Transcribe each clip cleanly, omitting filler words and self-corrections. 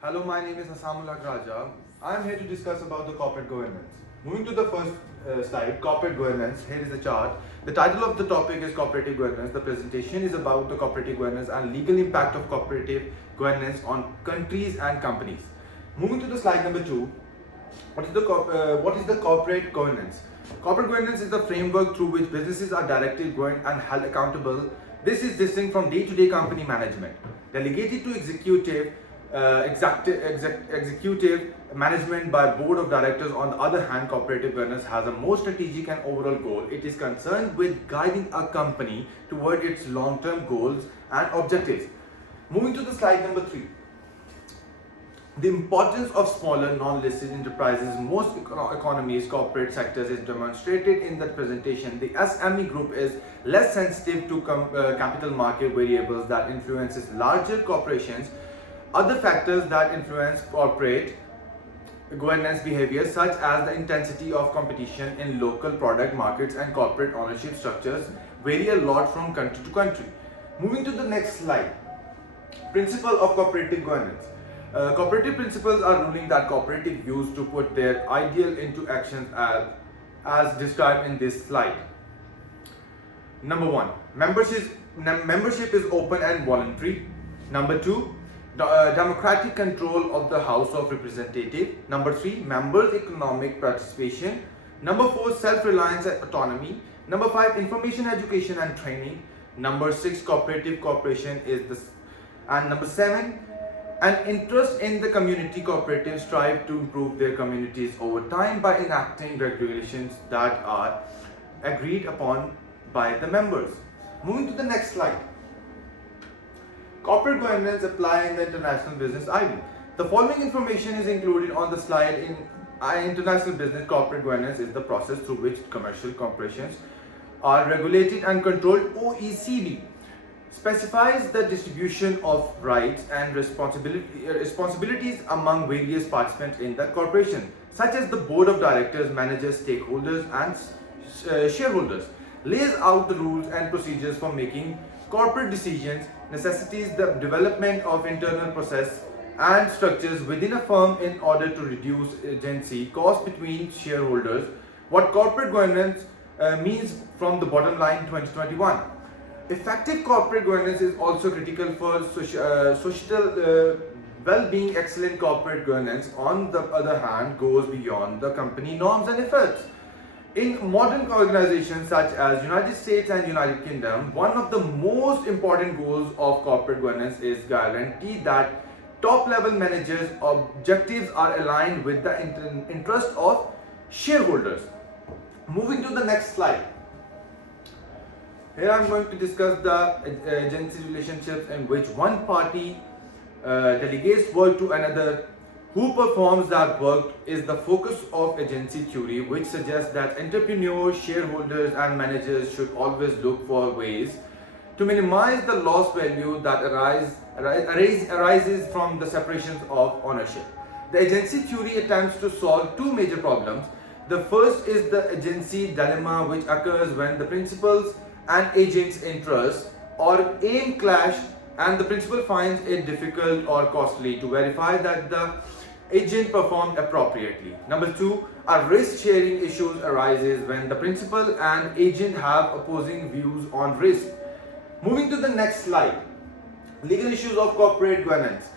Hello, my name is Hasamullah Raja. I am here to discuss about the corporate governance. Moving to the first slide, corporate governance. Here is the chart. The title of the topic is cooperative governance. The presentation is about the cooperative governance and legal impact of cooperative governance on countries and companies. Moving to the slide number 2, what is the corporate governance? Corporate governance is the framework through which businesses are directed, governed, and held accountable. This is distinct from day-to-day company management. Delegated to executive management by board of directors. On the other hand, cooperative governance has a more strategic and overall goal. It is concerned with guiding a company toward its long-term goals and objectives. Moving to the slide number 3. The importance of smaller non-listed enterprises most economies corporate sectors is demonstrated in the presentation. The SME group is less sensitive to capital market variables that influences larger corporations. Other factors that influence corporate governance behavior, such as the intensity of competition in local product markets and corporate ownership structures, vary a lot from country to country. Moving to the next slide. Principle of cooperative governance. Cooperative principles are ruling that cooperative use to put their ideal into action as described in this slide. Number 1, membership is open and voluntary. Number 2, democratic control of the House of Representatives. Number 3, members' economic participation. Number 4, self-reliance and autonomy. Number 5, information, education and training. Number 6, cooperative cooperation is this. And number 7, an interest in the community. Cooperatives strive to improve their communities over time by enacting regulations that are agreed upon by the members. Moving to the next slide. Corporate governance apply in the international business ID. The following information is included on the slide. In international business, corporate governance is the process through which commercial corporations are regulated and controlled. OECD specifies the distribution of rights and responsibilities among various participants in the corporation, such as the board of directors, managers, stakeholders, and shareholders. Lays out the rules and procedures for making corporate decisions, necessitates the development of internal process and structures within a firm in order to reduce agency cost between shareholders. What corporate governance means from the bottom line 2021. Effective corporate governance is also critical for societal well-being. Excellent corporate governance, on the other hand, goes beyond the company norms and efforts. In modern organizations such as United States and United Kingdom, one of the most important goals of corporate governance is guarantee that top-level managers' objectives are aligned with the interest of shareholders. Moving to the next slide. Here I am going to discuss the agency relationships in which one party delegates work to another. Who performs that work is the focus of agency theory, which suggests that entrepreneurs, shareholders, and managers should always look for ways to minimize the lost value that arises from the separations of ownership. The agency theory attempts to solve two major problems. The first is the agency dilemma, which occurs when the principals and agent's interests or aim clash, and the principal finds it difficult or costly to verify that the agent performed appropriately. Number 2, a risk-sharing issues arises when the principal and agent have opposing views on risk. Moving to the next slide. Legal issues of corporate governance.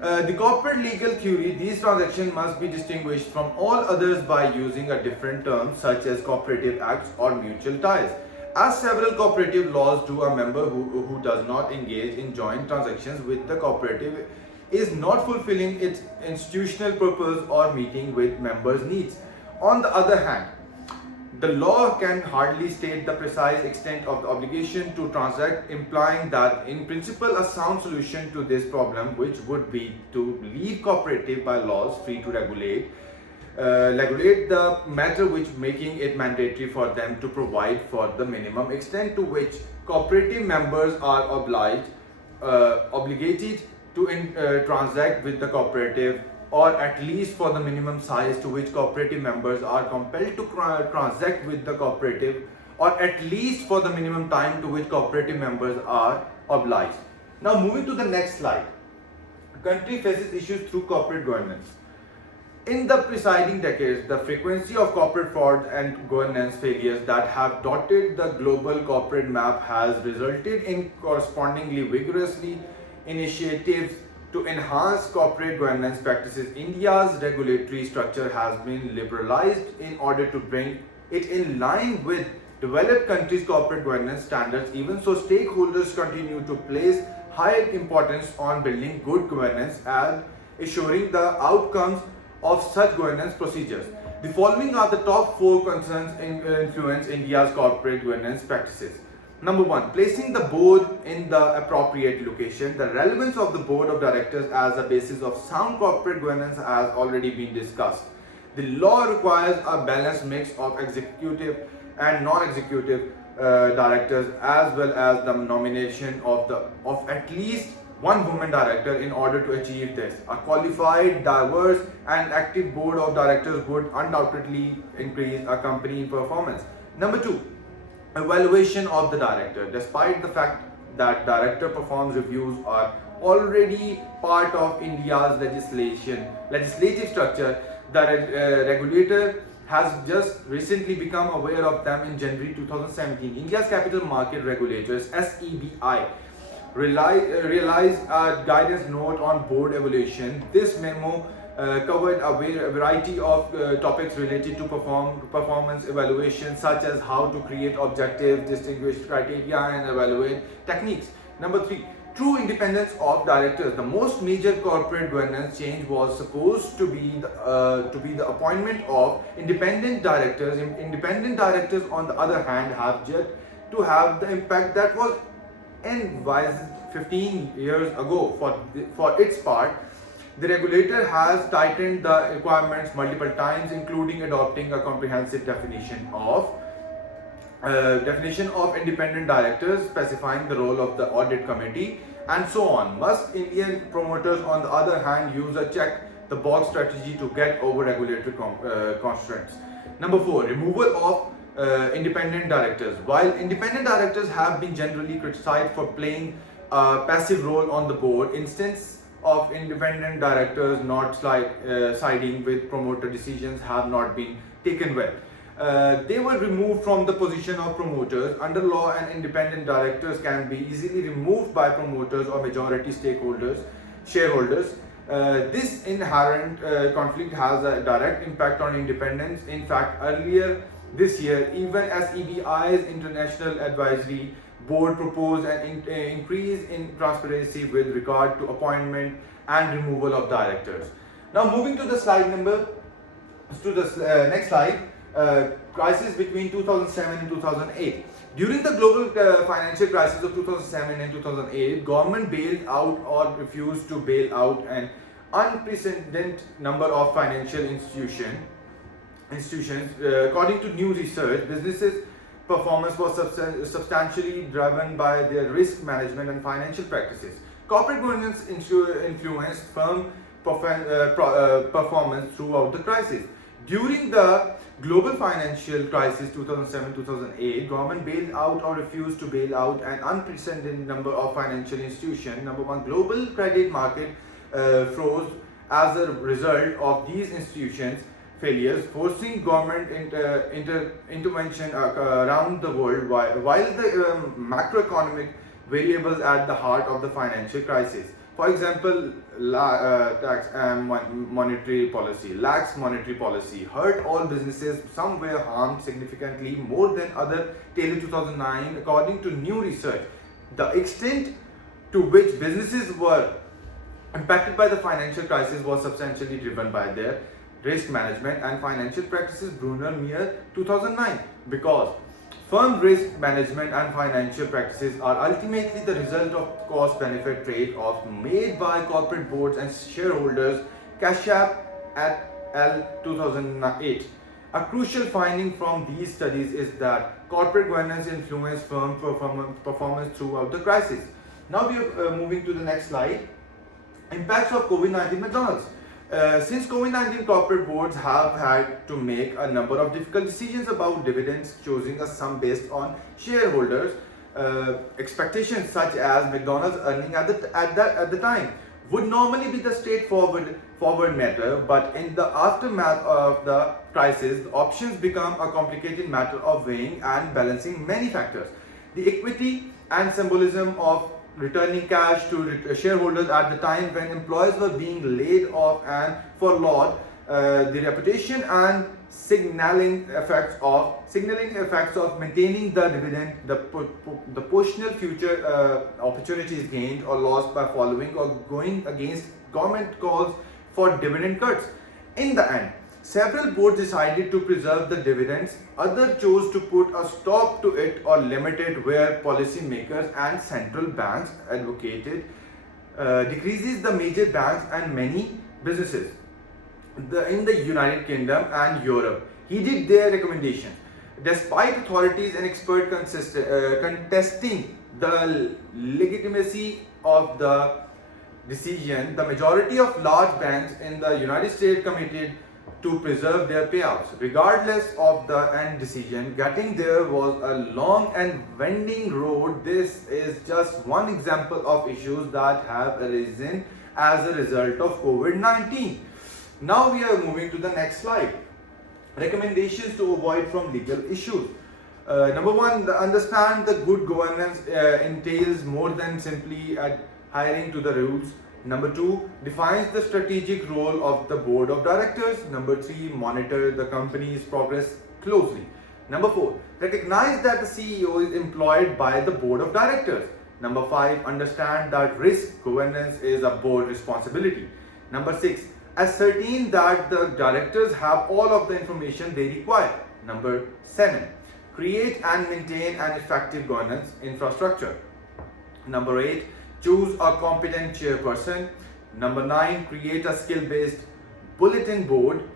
The corporate legal theory, these transactions must be distinguished from all others by using a different term such as cooperative acts or mutual ties. As several cooperative laws do, a member who does not engage in joint transactions with the cooperative is not fulfilling its institutional purpose or meeting with members' needs. On the other hand, the law can hardly state the precise extent of the obligation to transact, implying that in principle a sound solution to this problem, which would be to leave cooperative by laws free to regulate the matter, which making it mandatory for them to provide for the minimum extent to which cooperative members are obligated to transact with the cooperative, or at least for the minimum size to which cooperative members are compelled to transact with the cooperative, or at least for the minimum time to which cooperative members are obliged. Now moving to the next slide. country faces issues through corporate governance. In the preceding decades, the frequency of corporate fraud and governance failures that have dotted the global corporate map has resulted in correspondingly vigorously initiatives to enhance corporate governance practices. India's regulatory structure has been liberalized in order to bring it in line with developed countries' corporate governance standards. Even so, stakeholders continue to place high importance on building good governance and assuring the outcomes of such governance procedures. The following are the top 4 concerns influence India's corporate governance practices. Number 1, placing the board in the appropriate location. The relevance of the board of directors as a basis of sound corporate governance has already been discussed. The law requires a balanced mix of executive and non-executive directors, as well as the nomination of at least one woman director. In order to achieve this, a qualified, diverse and active board of directors would undoubtedly increase a company performance. Number 2, evaluation of the director. Despite the fact that director performance reviews are already part of India's legislative structure, the regulator has just recently become aware of them. In January 2017, India's capital market regulators SEBI realized a guidance note on board evaluation. This memo covered a variety of topics related to performance evaluation, such as how to create objective, distinguished criteria and evaluate techniques. Number 3, true independence of directors. The most major corporate governance change was supposed to be the appointment of independent directors. Independent directors, on the other hand, have yet to have the impact that was envisaged 15 years ago. For its part, the regulator has tightened the requirements multiple times, including adopting a comprehensive definition of independent directors, specifying the role of the audit committee, and so on. Must Indian promoters, on the other hand, use a check the box strategy to get over regulatory constraints? Number 4, removal of independent directors. While independent directors have been generally criticized for playing a passive role on the board, instance of independent directors not siding with promoter decisions have not been taken well. They were removed from the position of promoters. Under law, and independent directors can be easily removed by promoters or majority shareholders. This inherent conflict has a direct impact on independence. In fact, earlier this year, even SEBI's International Advisory Board proposed an increase in transparency with regard to appointment and removal of directors. Now, moving to the next slide. Crisis between 2007 and 2008. During the global financial crisis of 2007 and 2008, government bailed out or refused to bail out an unprecedented number of financial institutions. According to new research, businesses' performance was substantially driven by their risk management and financial practices. Corporate governance influenced firm performance throughout the crisis. During the global financial crisis 2007-2008, government bailed out or refused to bail out an unprecedented number of financial institutions. Number 1, global credit market froze as a result of these institutions' failures, forcing government intervention around the world. While the macroeconomic variables at the heart of the financial crisis, for example, lax monetary policy hurt all businesses. Some were harmed significantly more than others till 2009. According to new research, the extent to which businesses were impacted by the financial crisis was substantially driven by their risk management and financial practices. Brunner Meyer 2009. Because firm risk management and financial practices are ultimately the result of cost-benefit trade-offs made by corporate boards and shareholders. Kashyap et al. 2008. A crucial finding from these studies is that corporate governance influenced firm performance throughout the crisis. Now we are moving to the next slide. Impacts of COVID-19 McDonald's. Since COVID-19, corporate boards have had to make a number of difficult decisions about dividends, choosing a sum based on shareholders' expectations, such as McDonald's earning at the time. would normally be the forward matter, but in the aftermath of the crisis, the options become a complicated matter of weighing and balancing many factors. The equity and symbolism of returning cash to shareholders at the time when employees were being laid off and furloughed, the reputation and signaling effects of maintaining the dividend, the potential future opportunities gained or lost by following or going against government calls for dividend cuts. In the end, several boards decided to preserve the dividends, others chose to put a stop to it or limit it, where policymakers and central banks advocated decreases the major banks and many businesses in the United Kingdom and Europe heeded their recommendations. Despite authorities and experts contesting the legitimacy of the decision, the majority of large banks in the United States committed to preserve their payouts. Regardless of the end decision, getting there was a long and winding road. This is just one example of issues that have arisen as a result of COVID-19. Now we are moving to the next slide. Recommendations to avoid from legal issues. Number one, understand the good governance entails more than simply adhering to the rules. Number two, defines the strategic role of the board of directors. Number three, monitor the company's progress closely. Number four, recognize that the CEO is employed by the board of directors. Number five, understand that risk governance is a board responsibility. Number six, ascertain that the directors have all of the information they require. Number seven, create and maintain an effective governance infrastructure. Number eight, choose a competent chairperson. Number nine, create a skill-based bulletin board.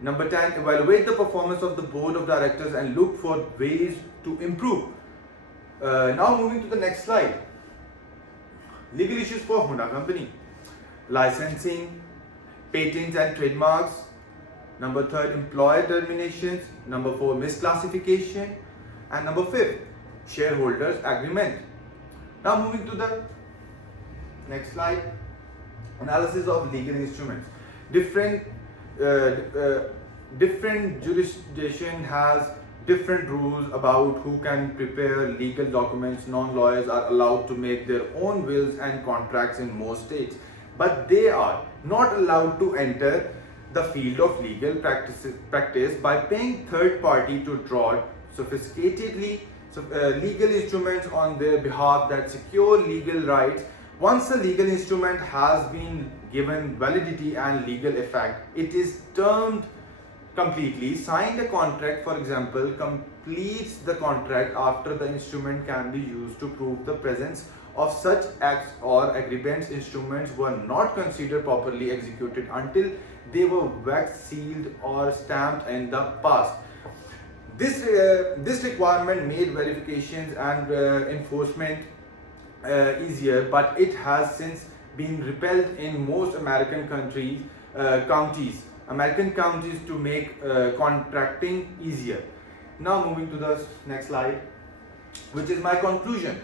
Number 10, evaluate the performance of the board of directors and look for ways to improve. Now moving to the next slide. Legal issues for Honda Company. Licensing, patents and trademarks. Number third, employer terminations. Number four, misclassification. And number fifth, shareholders agreement. Now moving to the next slide. Analysis of legal instruments. Different jurisdiction has different rules about who can prepare legal documents. Non-lawyers are allowed to make their own wills and contracts in most states, but they are not allowed to enter the field of legal practice by paying third party to draw sophisticatedly legal instruments on their behalf that secure legal rights. Once a legal instrument has been given validity and legal effect, it is termed completely. Signed a contract, for example, completes the contract after the instrument can be used to prove the presence of such acts or agreements. Instruments were not considered properly executed until they were waxed, sealed or stamped in the past. This requirement made verifications and enforcement easier, but it has since been repealed in most American counties to make contracting easier. Now moving to the next slide, which is my conclusion.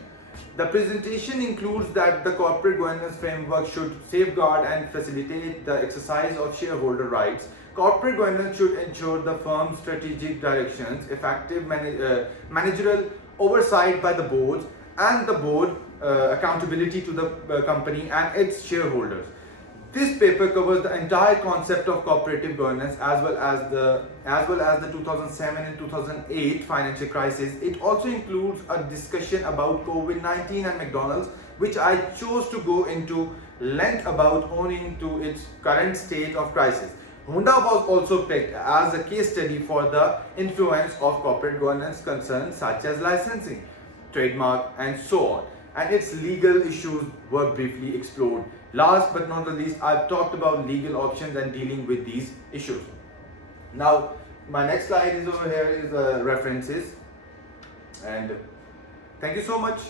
The presentation includes that the corporate governance framework should safeguard and facilitate the exercise of shareholder rights. Corporate governance should ensure the firm's strategic directions, effective managerial oversight by the boards, and the board accountability to the company and its shareholders. This paper covers the entire concept of cooperative governance as well as the 2007 and 2008 financial crisis. It also includes a discussion about COVID-19 and McDonald's, which I chose to go into length about owing to its current state of crisis. Honda was also picked as a case study for the influence of corporate governance concerns such as licensing, trademark, and so on, and its legal issues were briefly explored. Last but not the least, I've talked about legal options and dealing with these issues. Now, my next slide is over here is references, and thank you so much.